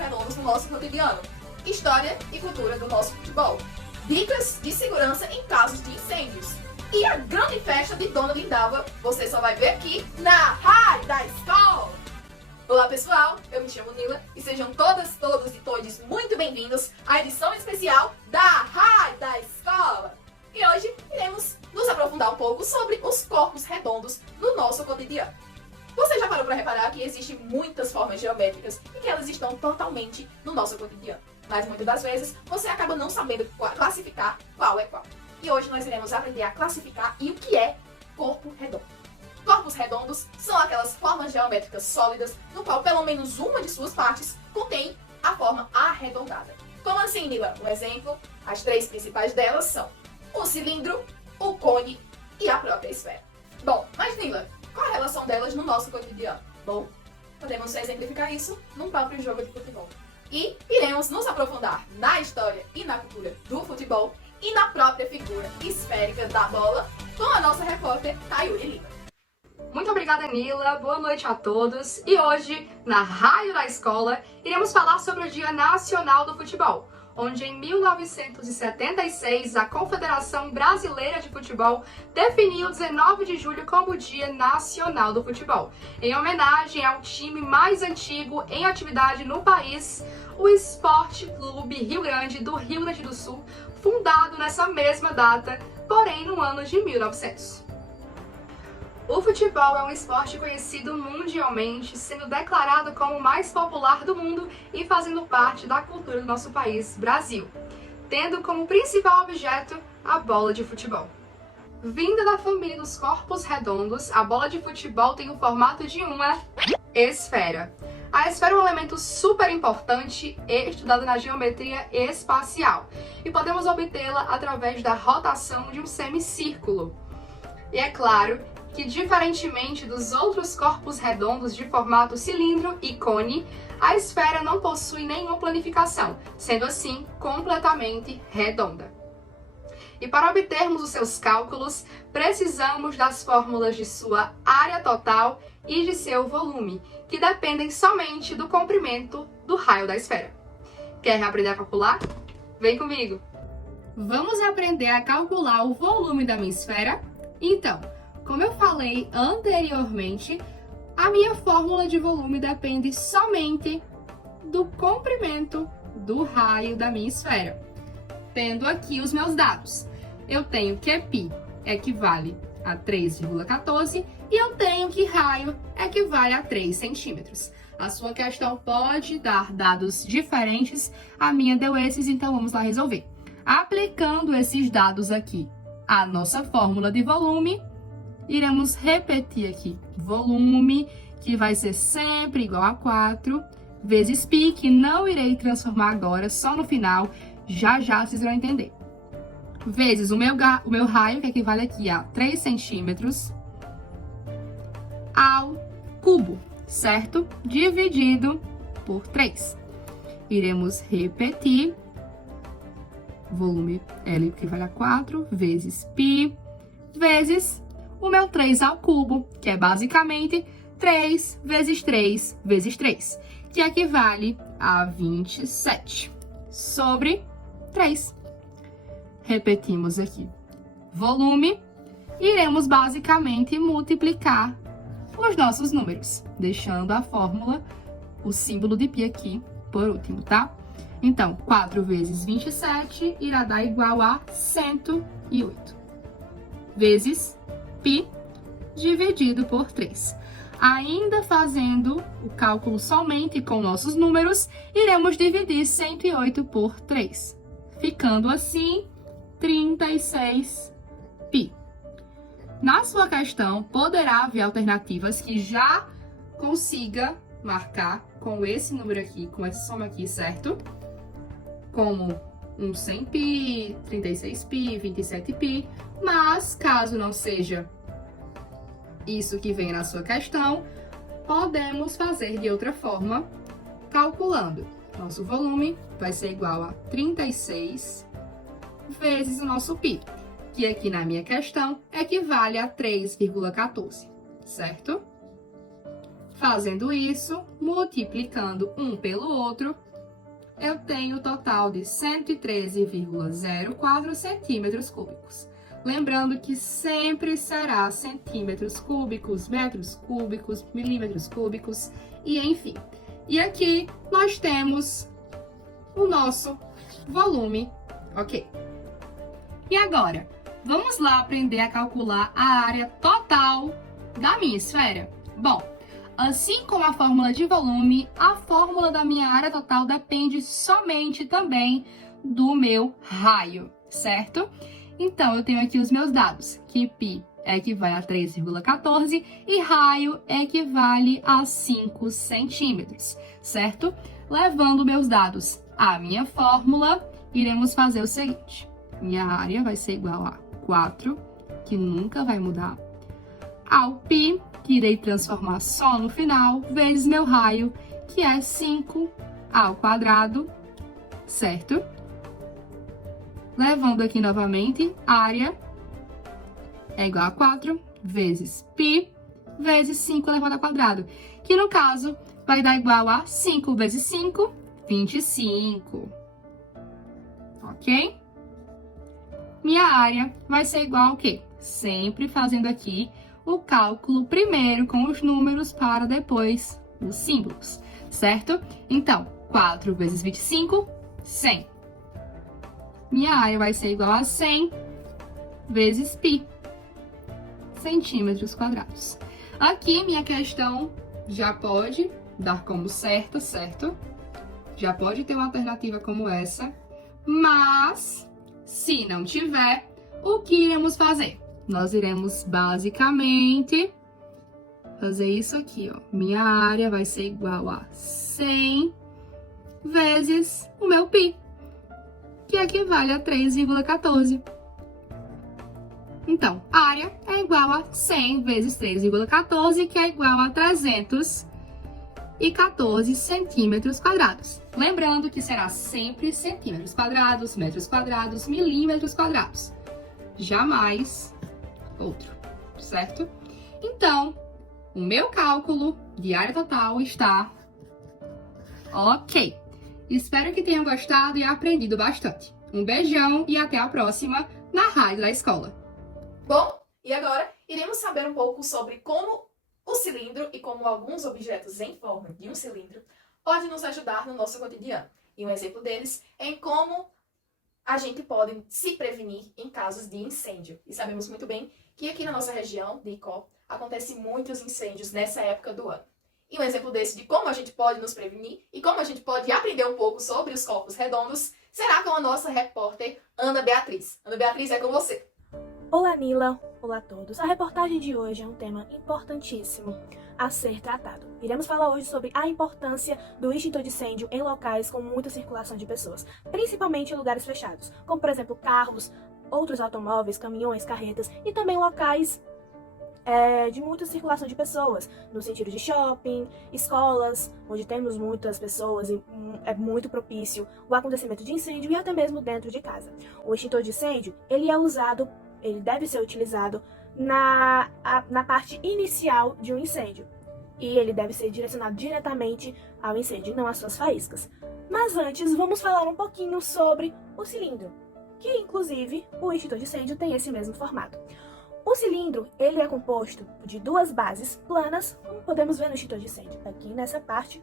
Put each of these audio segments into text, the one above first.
redondos no nosso cotidiano, história e cultura do nosso futebol, dicas de segurança em casos de incêndios e a grande festa de Dona Lindalva, você só vai ver aqui na Rádio da Escola! Olá pessoal, eu me chamo Nila e sejam todas, todos e todes muito bem-vindos à edição especial da Rádio da Escola! E hoje iremos nos aprofundar um pouco sobre os corpos redondos no nosso cotidiano. Você já parou para reparar que existem muitas formas geométricas e que elas estão totalmente no nosso cotidiano, mas muitas das vezes você acaba não sabendo classificar qual é qual. E hoje nós iremos aprender a classificar e o que é corpo redondo. Corpos redondos são aquelas formas geométricas sólidas no qual pelo menos uma de suas partes contém a forma arredondada. Como assim, Nila? Um exemplo, as três principais delas são o cilindro, o cone e a própria esfera. Bom, mas Nila, qual a relação delas no nosso cotidiano? Bom, podemos exemplificar isso num próprio jogo de futebol. E iremos nos aprofundar na história e na cultura do futebol e na própria figura esférica da bola com a nossa repórter Tayuri Lima. Muito obrigada, Nila. Boa noite a todos. E hoje, na Rádio da Escola, iremos falar sobre o Dia Nacional do Futebol, onde em 1976 a Confederação Brasileira de Futebol definiu 19 de julho como o Dia Nacional do Futebol, em homenagem ao time mais antigo em atividade no país, o Esporte Clube Rio Grande do Sul, fundado nessa mesma data, porém no ano de 1900. O futebol é um esporte conhecido mundialmente, sendo declarado como o mais popular do mundo e fazendo parte da cultura do nosso país, Brasil, tendo como principal objeto a bola de futebol. Vinda da família dos corpos redondos, a bola de futebol tem o formato de uma esfera. A esfera é um elemento super importante estudado na geometria espacial e podemos obtê-la através da rotação de um semicírculo. E é claro que, diferentemente dos outros corpos redondos de formato cilindro e cone, a esfera não possui nenhuma planificação, sendo assim completamente redonda. E para obtermos os seus cálculos, precisamos das fórmulas de sua área total e de seu volume, que dependem somente do comprimento do raio da esfera. Quer aprender a calcular? Vem comigo! Vamos aprender a calcular o volume da minha esfera? Então, como eu falei anteriormente, a minha fórmula de volume depende somente do comprimento do raio da minha esfera. Tendo aqui os meus dados, eu tenho que π equivale a 3,14 e eu tenho que raio equivale a 3 centímetros. A sua questão pode dar dados diferentes, a minha deu esses, então vamos lá resolver. Aplicando esses dados aqui à nossa fórmula de volume, iremos repetir aqui volume, que vai ser sempre igual a 4, vezes π, que não irei transformar agora, só no final, já vocês vão entender. Vezes o meu raio, que equivale aqui a 3 centímetros, ao cubo, certo? Dividido por 3. Iremos repetir. Volume L equivale a 4, vezes π, vezes o meu 3 ao cubo, que é basicamente 3 vezes 3 vezes 3, que equivale a 27, sobre 3. Repetimos aqui. Volume, iremos basicamente multiplicar os nossos números, deixando a fórmula, o símbolo de π aqui, por último, tá? Então, 4 vezes 27 irá dar igual a 108, vezes π dividido por 3. Ainda fazendo o cálculo somente com nossos números, iremos dividir 108 por 3, ficando assim 36 π. Na sua questão, poderá haver alternativas que já consiga marcar com esse número aqui, com essa soma aqui, certo? Como um 100π, 36π, 27π, mas caso não seja isso que vem na sua questão, podemos fazer de outra forma, calculando. Nosso volume vai ser igual a 36 vezes o nosso π, que aqui na minha questão equivale a 3,14, certo? Fazendo isso, multiplicando um pelo outro, eu tenho um total de 113,04 centímetros cúbicos. Lembrando que sempre será centímetros cúbicos, metros cúbicos, milímetros cúbicos e enfim. E aqui nós temos o nosso volume, ok? E agora, vamos lá aprender a calcular a área total da minha esfera? Bom, assim como a fórmula de volume, a fórmula da minha área total depende somente também do meu raio, certo? Então, eu tenho aqui os meus dados, que π equivale a 3,14 e raio equivale a 5 centímetros, certo? Levando meus dados à minha fórmula, iremos fazer o seguinte. Minha área vai ser igual a 4, que nunca vai mudar, ao π, que irei transformar só no final, vezes meu raio, que é 5 ao quadrado, certo? Levando aqui novamente, área é igual a 4 vezes π vezes 5 elevado ao quadrado, que no caso vai dar igual a 5 vezes 5, 25. Ok? Minha área vai ser igual ao quê? Sempre fazendo aqui o cálculo primeiro com os números para depois os símbolos, certo? Então, 4 vezes 25, 100. Minha área vai ser igual a 100 vezes π, centímetros quadrados. Aqui, minha questão já pode dar como certa, certo? Já pode ter uma alternativa como essa, mas se não tiver, o que iremos fazer? Nós iremos basicamente fazer isso aqui, ó. Minha área vai ser igual a 100 vezes o meu π, que equivale a 3,14. Então, área é igual a 100 vezes 3,14, que é igual a 314 centímetros quadrados. Lembrando que será sempre centímetros quadrados, metros quadrados, milímetros quadrados. Jamais outro, certo? Então, o meu cálculo de área total está ok. Espero que tenham gostado e aprendido bastante. Um beijão e até a próxima na Rádio da Escola. Bom, e agora iremos saber um pouco sobre como o cilindro e como alguns objetos em forma de um cilindro podem nos ajudar no nosso cotidiano. E um exemplo deles é em como a gente pode se prevenir em casos de incêndio. E sabemos muito bem que aqui na nossa região de Icó acontecem muitos incêndios nessa época do ano. E um exemplo desse de como a gente pode nos prevenir e como a gente pode aprender um pouco sobre os corpos redondos será com a nossa repórter Ana Beatriz. Ana Beatriz, é com você. Olá, Nila. Olá a todos. A reportagem de hoje é um tema importantíssimo a ser tratado. Iremos falar hoje sobre a importância do extintor de incêndio em locais com muita circulação de pessoas, principalmente em lugares fechados, como por exemplo carros, outros automóveis, caminhões, carretas e também locais de muita circulação de pessoas, no sentido de shopping, escolas, onde temos muitas pessoas e é muito propício o acontecimento de incêndio e até mesmo dentro de casa. O extintor de incêndio, ele deve ser utilizado na parte inicial de um incêndio. E ele deve ser direcionado diretamente ao incêndio, não às suas faíscas. Mas antes, vamos falar um pouquinho sobre o cilindro, que inclusive o extintor de incêndio tem esse mesmo formato. O cilindro, ele é composto de duas bases planas, como podemos ver no extintor de incêndio, aqui nessa parte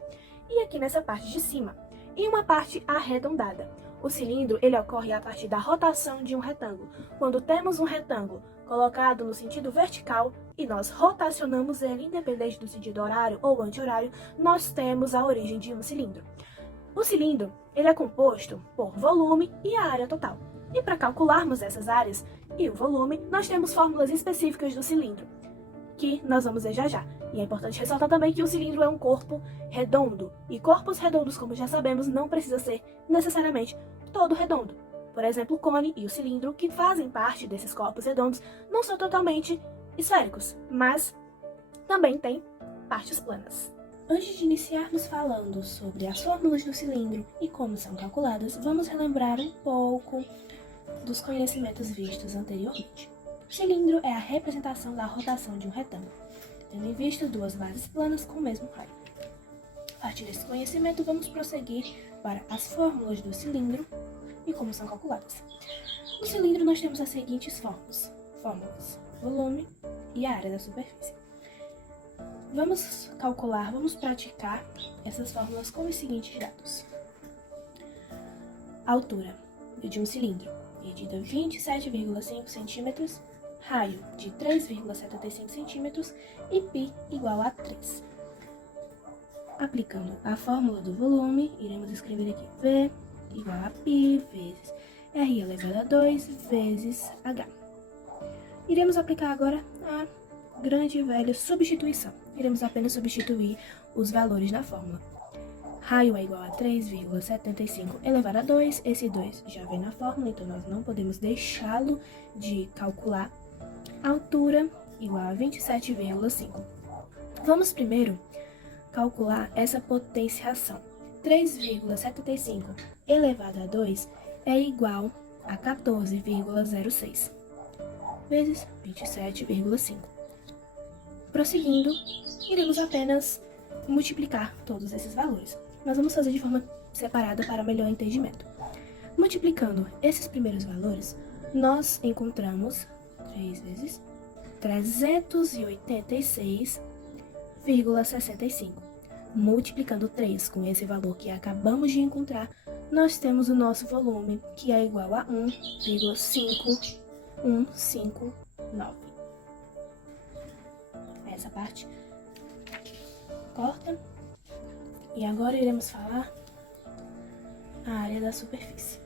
e aqui nessa parte de cima, e uma parte arredondada. O cilindro, ele ocorre a partir da rotação de um retângulo. Quando temos um retângulo colocado no sentido vertical e nós rotacionamos ele, independente do sentido horário ou anti-horário, nós temos a origem de um cilindro. O cilindro, ele é composto por volume e a área total. E para calcularmos essas áreas e o volume, nós temos fórmulas específicas do cilindro, que nós vamos ver já já. E é importante ressaltar também que o cilindro é um corpo redondo. E corpos redondos, como já sabemos, não precisa ser necessariamente todo redondo. Por exemplo, o cone e o cilindro, que fazem parte desses corpos redondos, não são totalmente esféricos, mas também têm partes planas. Antes de iniciarmos falando sobre as fórmulas do cilindro e como são calculadas, vamos relembrar um pouco dos conhecimentos vistos anteriormente. O cilindro é a representação da rotação de um retângulo, tendo em vista duas bases planas com o mesmo raio. A partir desse conhecimento, vamos prosseguir para as fórmulas do cilindro e como são calculadas. No cilindro, nós temos as seguintes fórmulas: volume e a área da superfície. Vamos praticar essas fórmulas com os seguintes dados. Altura de um cilindro, medida 27,5 centímetros, raio de 3,75 centímetros e π igual a 3. Aplicando a fórmula do volume, iremos escrever aqui V igual a π vezes R elevado a 2 vezes H. Iremos aplicar agora a grande e velha substituição. Iremos apenas substituir os valores na fórmula. Raio é igual a 3,75 elevado a 2. Esse 2 já vem na fórmula, então nós não podemos deixá-lo de calcular. Altura igual a 27,5. Vamos primeiro calcular essa potenciação. 3,75 elevado a 2 é igual a 14,06 vezes 27,5. Prosseguindo, iremos apenas multiplicar todos esses valores. Nós vamos fazer de forma separada para melhor entendimento. Multiplicando esses primeiros valores, nós encontramos 3 vezes 386,65. Multiplicando 3 com esse valor que acabamos de encontrar, nós temos o nosso volume, que é igual a 1,5159. Essa parte corta. E agora iremos falar a área da superfície.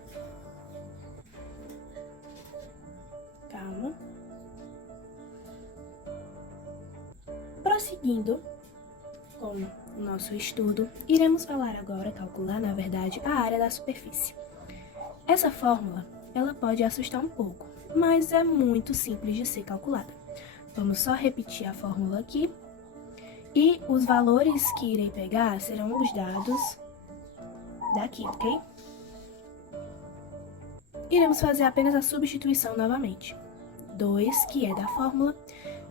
Calma. Prosseguindo com o nosso estudo, iremos falar agora, calcular na verdade, a área da superfície. Essa fórmula, ela pode assustar um pouco, mas é muito simples de ser calculada. Vamos só repetir a fórmula aqui. E os valores que irei pegar serão os dados daqui, ok? Iremos fazer apenas a substituição novamente. 2, que é da fórmula,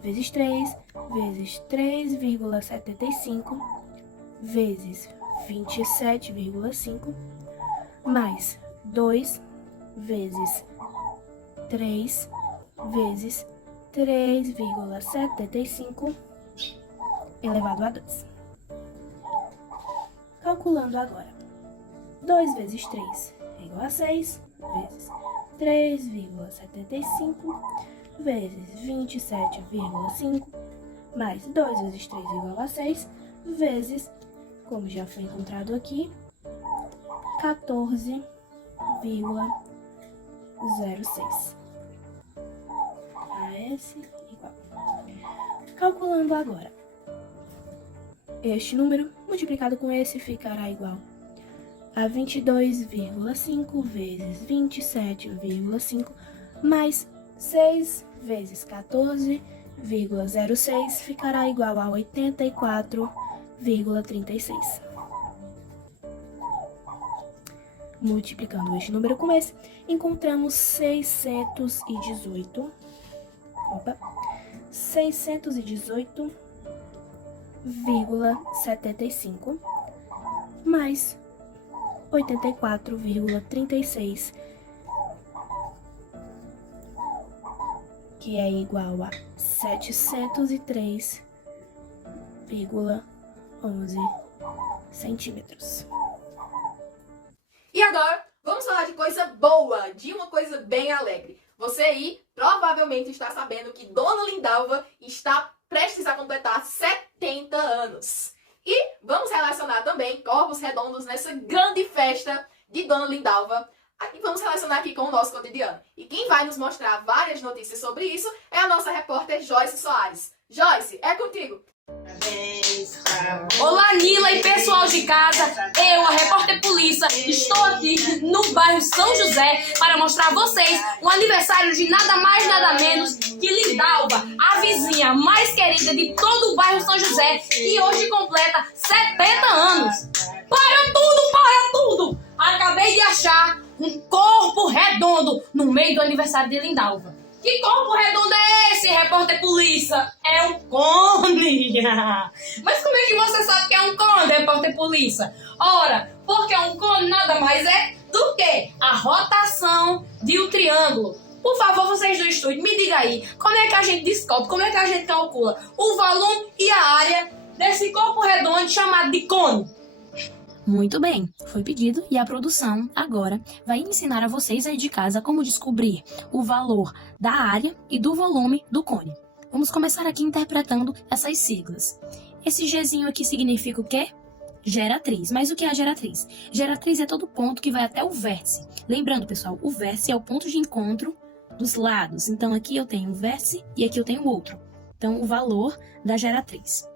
vezes 3, vezes 3,75, vezes 27,5, mais 2, vezes 3, vezes 3,75, elevado a 2. Calculando agora. 2 vezes 3 é igual a 6, vezes 3,75, vezes 27,5, mais 2 vezes 3 é igual a 6, vezes, como já foi encontrado aqui, 14,06. A esse igual. Calculando agora. Este número multiplicado com esse ficará igual a 22,5 vezes 27,5 mais 6 vezes 14,06 ficará igual a 84,36. Multiplicando este número com esse, encontramos 618,75 mais 84,36, que é igual a 703,11 centímetros. E agora, vamos falar de coisa boa, de uma coisa bem alegre. Você aí provavelmente está sabendo que Dona Lindalva está prestes a completar 70 anos. E vamos relacionar também corpos redondos nessa grande festa de Dona Lindalva. E vamos relacionar aqui com o nosso cotidiano. E quem vai nos mostrar várias notícias sobre isso é a nossa repórter Joyce Soares. Joyce, é contigo! Olá, Nila e pessoal de casa, eu, a repórter Polícia, estou aqui no bairro São José para mostrar a vocês o aniversário de nada mais nada menos que Lindalva, a vizinha mais querida de todo o bairro São José, que hoje completa 70 anos. Para tudo! Acabei de achar um corpo redondo no meio do aniversário de Lindalva. Que corpo redondo é esse, repórter Polícia? É um cone! Mas como é que você sabe que é um cone, repórter polícia? Ora, porque um cone nada mais é do que a rotação de um triângulo. Por favor, vocês do estúdio, me diga aí, como é que a gente descobre, como é que a gente calcula o volume e a área desse corpo redondo chamado de cone? Muito bem, foi pedido e a produção agora vai ensinar a vocês aí de casa como descobrir o valor da área e do volume do cone. Vamos começar aqui interpretando essas siglas. Esse Gzinho aqui significa o quê? Geratriz. Mas o que é a geratriz? Geratriz é todo ponto que vai até o vértice. Lembrando, pessoal, o vértice é o ponto de encontro dos lados. Então aqui eu tenho um vértice e aqui eu tenho outro. Então o valor da geratriz.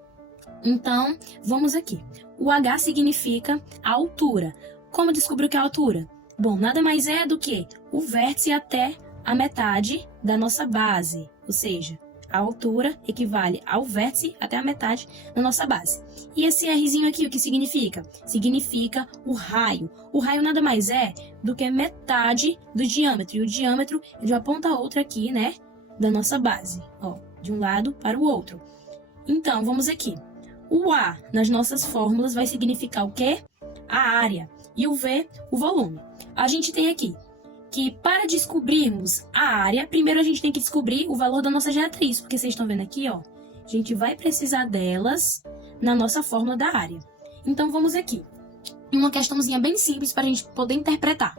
Então, vamos aqui. O H significa a altura. Como descobrir o que é a altura? Bom, nada mais é do que o vértice até a metade da nossa base. Ou seja, a altura equivale ao vértice até a metade da nossa base. E esse Rzinho aqui, o que significa? Significa o raio. O raio nada mais é do que metade do diâmetro. E o diâmetro é de uma ponta a outra aqui, né? Da nossa base. Ó, de um lado para o outro. Então, vamos aqui. O A, nas nossas fórmulas, vai significar o quê? A área. E o V, o volume. A gente tem aqui que para descobrirmos a área, primeiro a gente tem que descobrir o valor da nossa geratriz. Porque vocês estão vendo aqui, ó. A gente vai precisar delas na nossa fórmula da área. Então, vamos aqui. Uma questãozinha bem simples para a gente poder interpretar.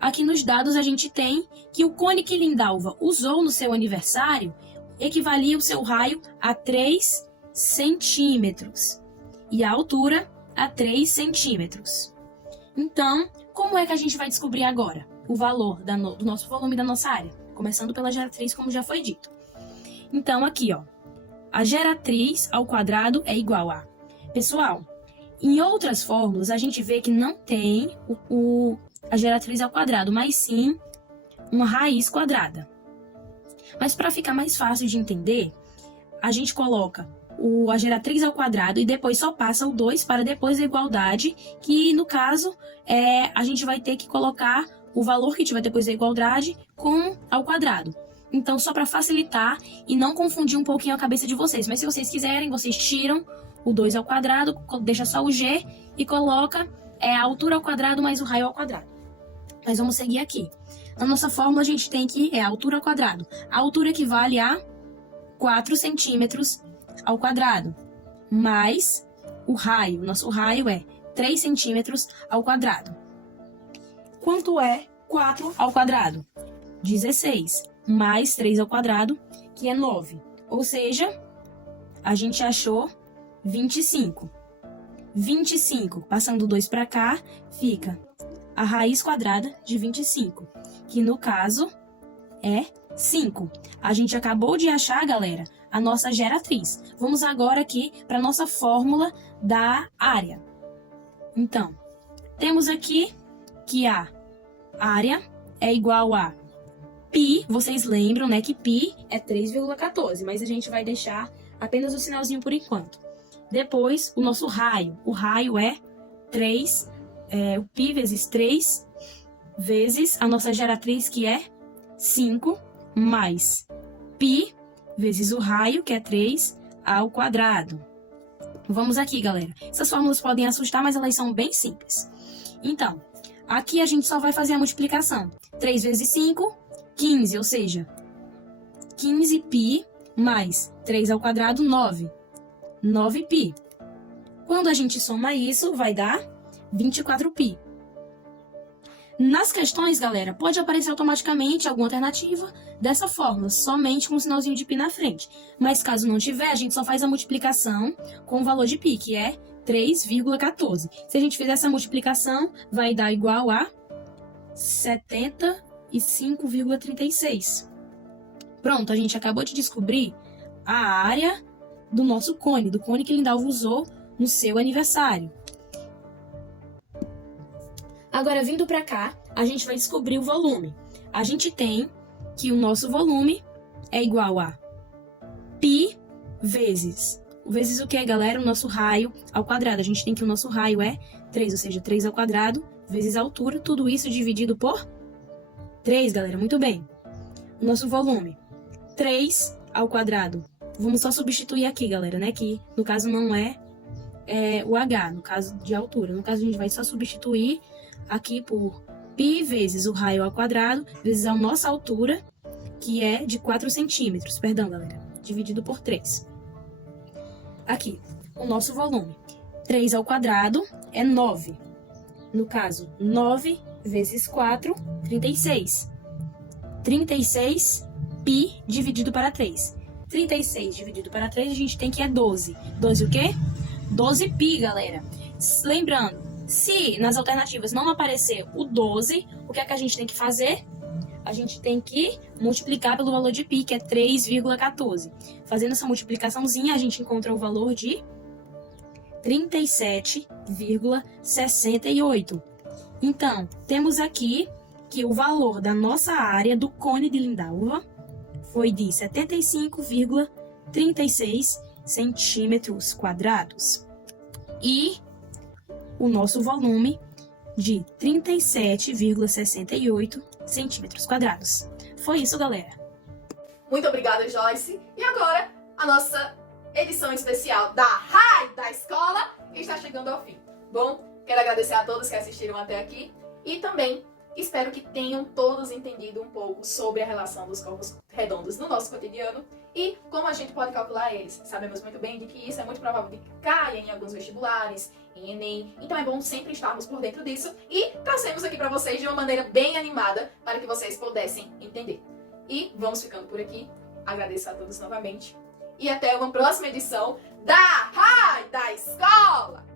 Aqui nos dados a gente tem que o cone que Lindalva usou no seu aniversário equivalia o seu raio a 3 centímetros e a altura a 3 centímetros. Então, como é que a gente vai descobrir agora o valor do nosso volume da nossa área? Começando pela geratriz, como já foi dito. Então, aqui, ó, a geratriz ao quadrado é igual a... Pessoal, em outras fórmulas, a gente vê que não tem a geratriz ao quadrado, mas sim uma raiz quadrada. Mas para ficar mais fácil de entender, a gente coloca a geratriz ao quadrado e depois só passa o 2 para depois a igualdade, que no caso a gente vai ter que colocar o valor que tiver depois da igualdade ao quadrado. Então, só para facilitar e não confundir um pouquinho a cabeça de vocês. Mas se vocês quiserem, vocês tiram o 2 ao quadrado, deixa só o G e coloca a altura ao quadrado mais o raio ao quadrado. Mas vamos seguir aqui. Na nossa fórmula, a gente tem que a altura ao quadrado. A altura equivale a 4 centímetros ao quadrado, mais o raio. Nosso raio é 3 centímetros ao quadrado. Quanto é 4 ao quadrado? 16, mais 3 ao quadrado, que é 9. Ou seja, a gente achou 25. 25, passando 2 para cá, fica a raiz quadrada de 25, que no caso é 5. A gente acabou de achar, galera, a nossa geratriz. Vamos agora aqui para a nossa fórmula da área. Então, temos aqui que a área é igual a π. Vocês lembram, né, que π é 3,14, mas a gente vai deixar apenas o sinalzinho por enquanto. Depois, o nosso raio. O raio é 3, o π vezes 3, vezes a nossa geratriz, que é 5, mais π vezes o raio, que é 3 ao quadrado. Vamos aqui, galera. Essas fórmulas podem assustar, mas elas são bem simples. Então, aqui a gente só vai fazer a multiplicação. 3 vezes 5, 15, ou seja, 15π mais 3 ao quadrado, 9. 9π. Quando a gente soma isso, vai dar 24π. Nas questões, galera, pode aparecer automaticamente alguma alternativa dessa fórmula, somente com um sinalzinho de π na frente. Mas caso não tiver, a gente só faz a multiplicação com o valor de π, que é 3,14. Se a gente fizer essa multiplicação, vai dar igual a 75,36. Pronto, a gente acabou de descobrir a área do nosso cone, do cone que Lindalva usou no seu aniversário. Agora, vindo para cá, a gente vai descobrir o volume. A gente tem que o nosso volume é igual a π vezes o que, galera? O nosso raio ao quadrado. A gente tem que o nosso raio é 3, ou seja, 3 ao quadrado vezes a altura. Tudo isso dividido por 3, galera. Muito bem. O nosso volume, 3 ao quadrado. Vamos só substituir aqui, galera, né? Que no caso não é o H, no caso de altura. No caso, a gente vai só substituir aqui por π vezes o raio ao quadrado, vezes a nossa altura, que é de 4 centímetros. Perdão, galera. Dividido por 3. Aqui, o nosso volume. 3 ao quadrado é 9. No caso, 9 vezes 4, 36. 36 π dividido para 3. 36 dividido para 3, a gente tem que é 12. 12 o quê? 12 π, galera. Lembrando, se nas alternativas não aparecer o 12, o que é que a gente tem que fazer? A gente tem que multiplicar pelo valor de π, que é 3,14. Fazendo essa multiplicaçãozinha, a gente encontra o valor de 37,68. Então, temos aqui que o valor da nossa área do cone de Lindalva foi de 75,36 centímetros quadrados. E o nosso volume de 37,68 centímetros quadrados. Foi isso, galera. Muito obrigada, Joyce. E agora, a nossa edição especial da Raio da Escola está chegando ao fim. Bom, quero agradecer a todos que assistiram até aqui e também espero que tenham todos entendido um pouco sobre a relação dos corpos redondos no nosso cotidiano e como a gente pode calcular eles. Sabemos muito bem de que isso é muito provável de que caia em alguns vestibulares, em Enem, então é bom sempre estarmos por dentro disso e trouxemos aqui para vocês de uma maneira bem animada para que vocês pudessem entender. E vamos ficando por aqui. Agradeço a todos novamente e até uma próxima edição da Raio da Escola!